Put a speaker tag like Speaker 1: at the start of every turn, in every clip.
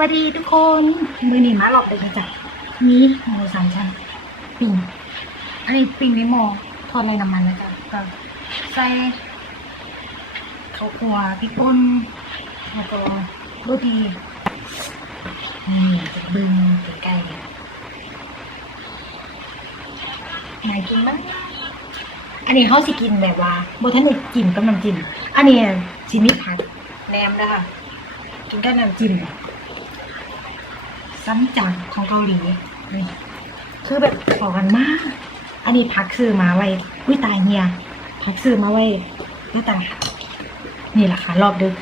Speaker 1: วัสดีทุกคน มือหนีมาหลอกเลยนะจ๊ะนี่หมูสามชั้นปิ่งอันนี้ปิ่งในหม้อทอดในน้ำมันนะจ๊ะก็ใส่ข้าวคั่วพริกป่นแล้วก็โรตีนี่จะบึงใกล้ๆเนี่ยน่ากินมากอันนี้เขาสิกินแบบว่าโบทันได้จิ้มกับน้ำจิ้มอันนี้ชิมิผัดแหนมนะคะกินกับน้ำจิ้ม ซ้ำจังของเกาหลีนี่คือแบบขอกันมาก อันนี้พักซื้อมาไว้วิตายเฮียพักซื้อมาไว้ด้วยต่างนี่แหละค่ะ รอบดึก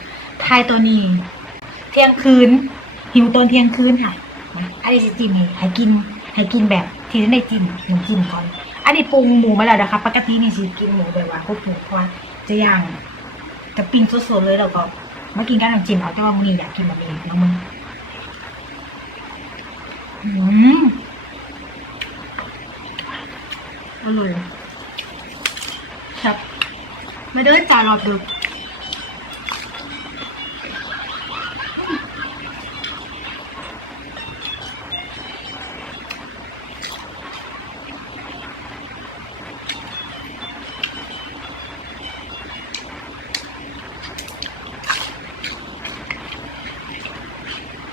Speaker 1: ทายตัวนี้ เที่ยงคืน หิวตอนเที่ยงคืนค่ะอันนี้สิจิ้มให้ให้กินให้กินแบบที่ได้จิ้มหน้ำจิ้มก่อนอันนี้ปรุงหมูมาแล้วนะคะปกตินี่สิกินหมูแบบว่าคุกหมูเพราะว่าจะย่างจะปิ้งสดๆเลยแล้วก็มากินกับน้ำจิ้มเอาแต่ว่ามื้อนี้อยากกินแบบนี้น้องมึง อร่อยครับ ไม่ได้จ่ายหรอกเด็ก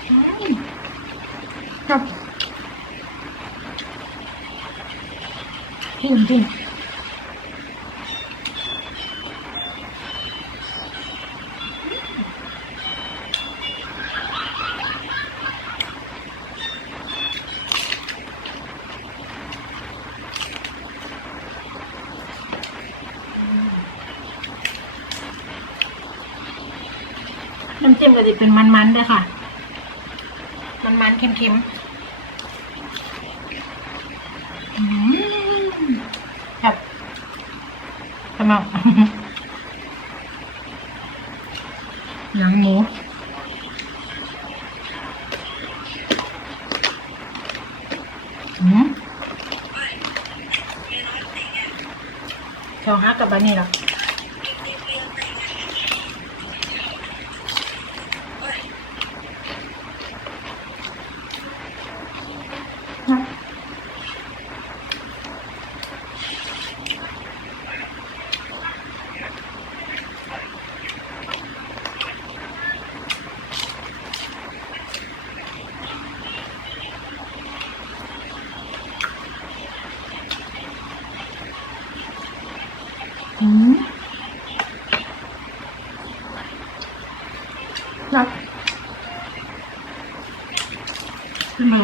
Speaker 1: อืมครับ จริงจริงน้ำจิ้มก็จะเป็นมันๆด้วยค่ะ มันๆเค็มๆอืม ทำไมหนังหมูอืมชองฮักกับบะนี่หรอ อืมครับขึ้นมา